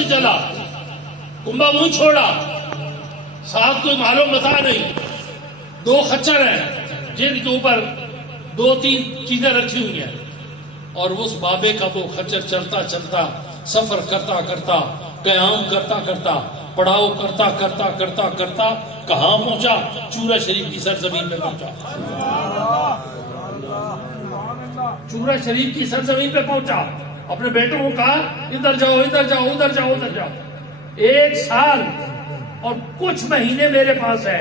سے چلا، کنبا منہ چھوڑا، ساتھ کوئی مال و متاع نہیں، 2 خچر ہیں جن کے اوپر 2-3 چیزیں رکھی ہوئی ہیں، اور اس بابے کا وہ خچر چلتا چلتا سفر کرتا کرتا قیام کرتا کرتا پڑاؤ کرتا کرتا کرتا کرتا کہاں پہنچا؟ چورا شریف کی سرزمین میں پہنچا، چورا شریف کی سرزمین پہ پہنچا۔ اپنے بیٹوں کو کہا ادھر جاؤ ادھر جاؤ ادھر جاؤ ادھر جاؤ۔ 1 سال اور کچھ مہینے میرے پاس ہے،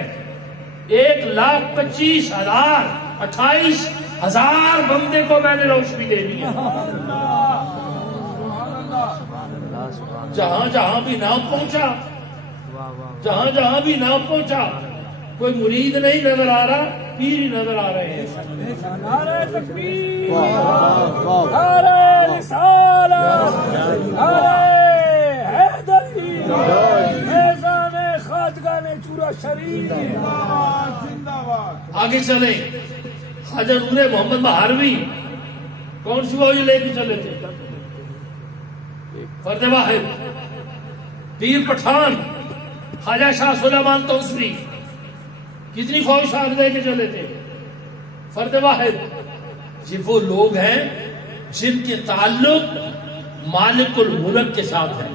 1,25,000 28,000 بندے کو میں نے روشنی دے دی۔ جہاں جہاں بھی نام پہنچا، جہاں جہاں بھی نام پہنچا، کوئی مرید نہیں نظر آ رہا، پیر ہی نظر آ رہے ہیں۔ نعرہ تکبیر، نعرہ رسالت، نعرہ حیدری، فیضان خواجگان چورا شریف۔ آگے چلیں، خواجہ نور محمد بہاروی کون سی فوج لے کے چلے تھے؟ فرد واحد۔ پیر پٹھان خواجہ شاہ سلیمان توسری کتنی فوج ساتھ لے کے چلے تھے؟ فرد واحد۔ یہ وہ لوگ ہیں جن کے تعلق مالک الملک کے ساتھ ہیں۔